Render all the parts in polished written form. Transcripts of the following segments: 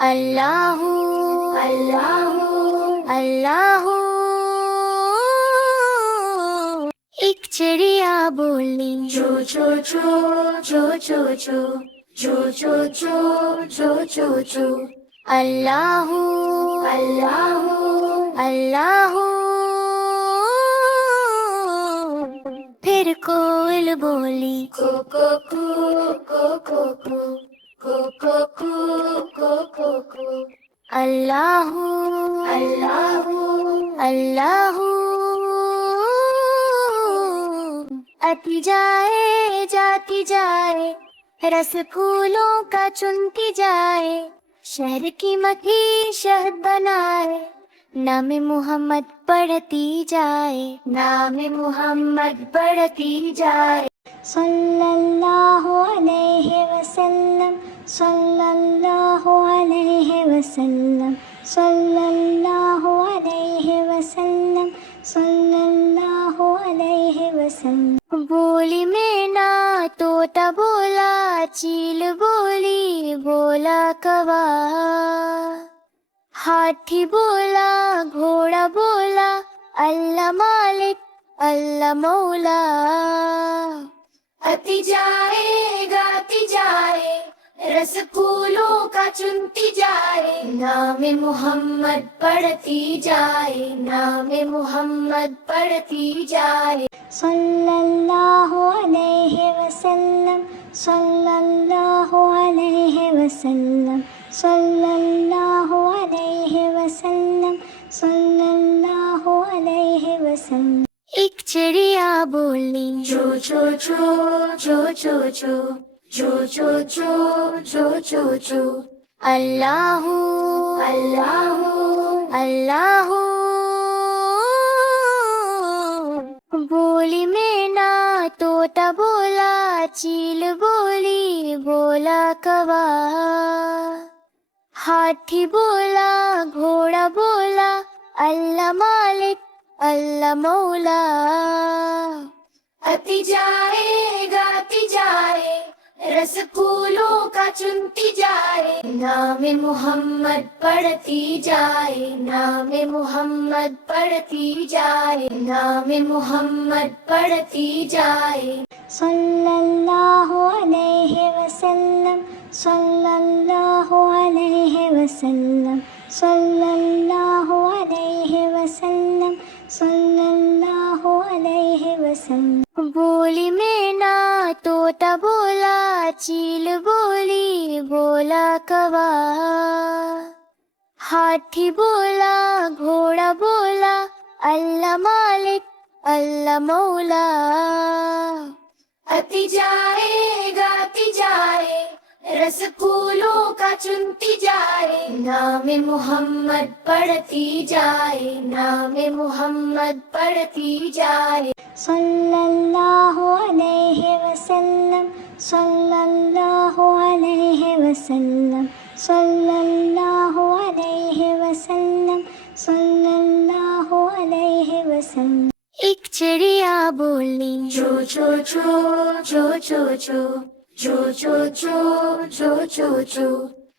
اللہ اللہ اللہ۔ ایک چڑیا بولی چو چو چو چو چو چو چو چو چو چو چو چو۔ اللہ اللہ اللہ۔ پھر کوئل بولی کو کو کو کو کو کو کو کو کو کو کو کو۔ اللہ اللہ اللہ۔ آتی جائے جاتی جائے، رس پھولوں کا چنتی جائے، شہر کی مکھی شہد بنائے، نام محمد پڑھتی جائے، نام محمد پڑھتی جائے۔ صلی اللہ علیہ وسلم، صلی اللہ علیہ وسلم، صلی اللہ علیہ وسلم، صلی اللہ علیہ وسلم۔ بولی مینا طوطا بولا، چیل بولی بولا کوا، ہاتھی بولا گھوڑا بولا، اللہ مالک اللہ مولا۔ آتی جائے گاتی جائے، رس پھولوں کا چنتی جائے، نام محمد پڑھتی جائے، نام محمد پڑھتی جائے۔ صلی اللہ علیہ وسلم، صلی اللہ علیہ وسلم، صلی اللہ علیہ وسلم، صلی اللہ علیہ وسلم۔ ایک چڑیا بولی چو چو چو چو چو چو چو چو چو چو چو چو۔ اللہ اللہ اللہ۔ بولی مینا طوطا بولا، چیل بولی بولا کوا، ہاتھی بولا گھوڑا بولا، اللہ مالک اللہ مولا۔ آتی جائے گاتی جائے، رس پھولوں کا چنتی جائے، نام محمد پڑھتی جائے، نام محمد پڑھتی جائے، نام محمد پڑھتی جائے۔ صلی اللہ علیہ وسلم، صلی اللہ علیہ وسلم، صلی اللہ علیہ وسلم، صلی اللہ علیہ وسلم۔ بولی مینا طوطا بولا، چیل بولی بولا کوا، ہاتھی بولا گھوڑا بولا، اللہ مالک اللہ مولا۔ آتی جائے گاتی جائے، رس پھولوں کا چنتی جائے، نام محمد پڑھتی جائے، نام محمد پڑھتی جائے۔ صلی اللہ علیہ وسلم، صلی اللہ علیہ وسلم، صلی اللہ علیہ وسلم، صلی اللہ علیہ وسلم۔ ایک چڑیا بولی چو چو چو چو چو چو چو چو چو چو چو چو۔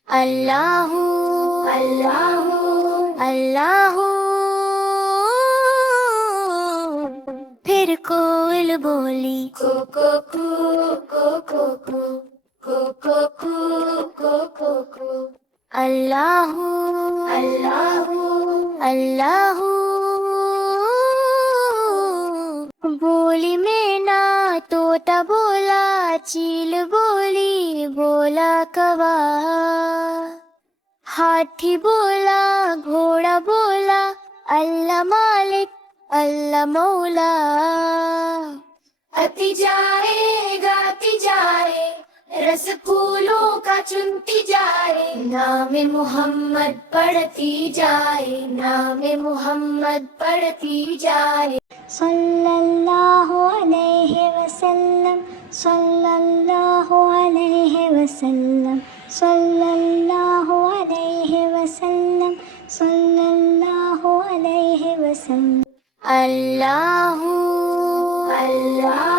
اللہ اللہ اللہ۔ پھر کوئل بولی کو کو کو کو کو کو کو کو کو کو کو کو۔ اللہ اللہ اللہ۔ بولی مینا طوطا بولا، چیل بولی بولا کوا، ہاتھی بولا گھوڑا بولا، اللہ مالک اللہ مولا۔ آتی جائے گاتی جائے، رس پھولوں کا چنتی جائے، نام محمد پڑھتی جائے، نام محمد پڑھتی جائے۔ صلی اللہ علیہ وسلم، صلی اللہ علیہ وسلم، صلی اللہ علیہ وسلم، صلی اللہ علیہ وسلم۔ اللہ اللہ